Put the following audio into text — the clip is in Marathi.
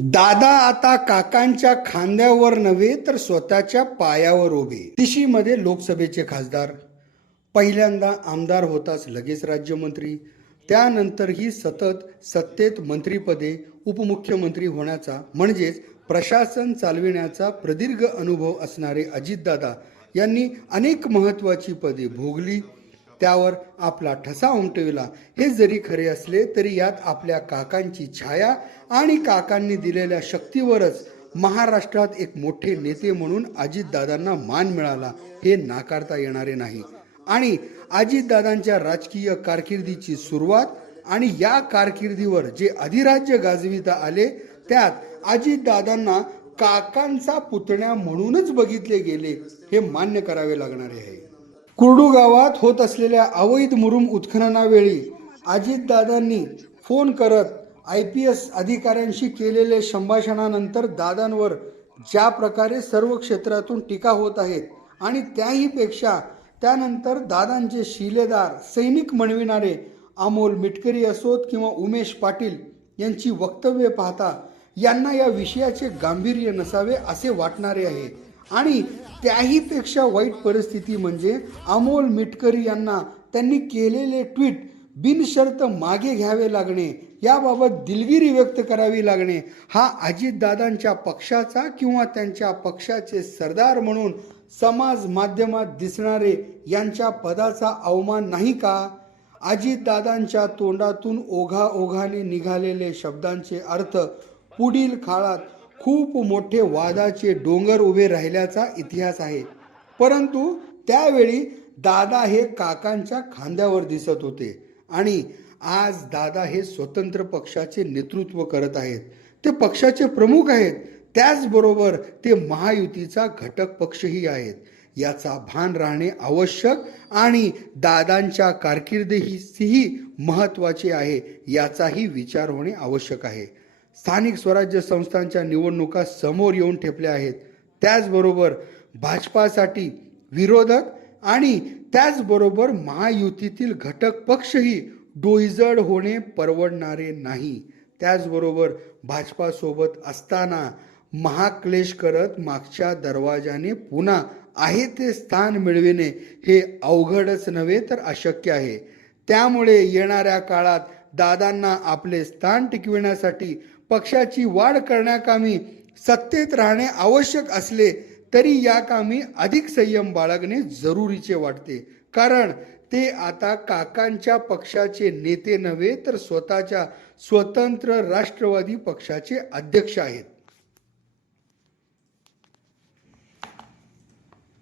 दादा आता काकांच्या खांद्यावर नव्हे तर स्वतःच्या पायावर उभे. तिशीमध्ये लोकसभेचे खासदार. पहिल्यांदा आमदार होताच लगेच राज्यमंत्री. त्यानंतरही सतत सत्तेत मंत्रीपदे उपमुख्यमंत्री होण्याचा म्हणजेच प्रशासन चालविण्याचा प्रदीर्घ अनुभव असणारे अजितदादा यांनी अनेक महत्त्वाची पदे भोगली. त्यावर आपला ठसा उमटविला. हे जरी खरे असले तरी यात आपल्या काकांची छाया आणि काकांनी दिलेल्या शक्तीवरच महाराष्ट्रात एक मोठे नेते म्हणून अजितदादांना मान मिळाला हे नाकारता येणारे नाही. आणि अजितदादांच्या राजकीय कारकिर्दीची सुरुवात आणि या कारकिर्दीवर जे अधिराज्य गाजविता आले त्यात अजितदादांना काकांचा पुतण्या म्हणूनच बघितले गेले हे मान्य करावे लागणारे आहे. कुर्डू गावात होत असलेल्या अवैध मुरुम उत्खननावेळी अजितदादांनी फोन करत आय पी एस अधिकाऱ्यांशी केलेले संभाषणानंतर दादांवर ज्या प्रकारे सर्व क्षेत्रातून टीका होत आहेत आणि त्याहीपेक्षा त्यानंतर दादांचे शिलेदार सैनिक म्हणविणारे अमोल मिटकरी असोत किंवा उमेश पाटील यांची वक्तव्य पाहता यांना या विषयाचे गांभीर्य नसावे असे वाटणारे आहे. आणि त्याहीपेक्षा वाईट परिस्थिती म्हणजे अमोल मिटकरी यांना त्यांनी केलेले ट्विट बिनशर्त मागे घ्यावे लागणे याबाबत दिलगिरी व्यक्त करावी लागणे हा अजितदादांच्या पक्षाचा किंवा त्यांच्या पक्षाचे सरदार म्हणून समाज माध्यमात दिसणारे यांच्या पदाचा अवमान नाही का? अजितदादांच्या तोंडातून ओघा ओघाने निघालेले शब्दांचे अर्थ पुढील काळात खूप मोठे वादाचे डोंगर उभे राहिल्याचा इतिहास आहे. परंतु त्यावेळी दादा हे काकांच्या खांद्यावर दिसत होते आणि आज दादा हे स्वतंत्र पक्षाचे नेतृत्व करत आहेत. ते पक्षाचे प्रमुख आहेत. त्याचबरोबर ते महायुतीचा घटक पक्षही आहेत. याचा भान राहणे आवश्यक आणि दादांच्या कारकिर्दीही महत्त्वाचे आहे याचाही विचार होणे आवश्यक आहे. स्थानिक स्वराज्य संस्थांच्या निवडणुका समोर येऊन ठेपल्या आहेत. त्याचबरोबर भाजपासाठी विरोधक आणि त्याचबरोबर महायुतीतील घटक पक्षही डोईजड होणे परवडणारे नाही. त्याचबरोबर भाजपासोबत असताना महाक्लेश करत मागच्या दरवाजाने पुन्हा आहे ते स्थान मिळविणे हे अवघडच नव्हे तर अशक्य आहे. त्यामुळे येणाऱ्या काळात दादांना आपले स्थान टिकविण्यासाठी पक्षाची वाढ करण्याकामी सत्तेत राहणे आवश्यक असले तरी या कामी अधिक संयम बाळगणे जरुरीचे वाटते. कारण ते आता काकांच्या पक्षाचे नेते नव्हे तर स्वतःच्या स्वतंत्र राष्ट्रवादी पक्षाचे अध्यक्ष आहेत.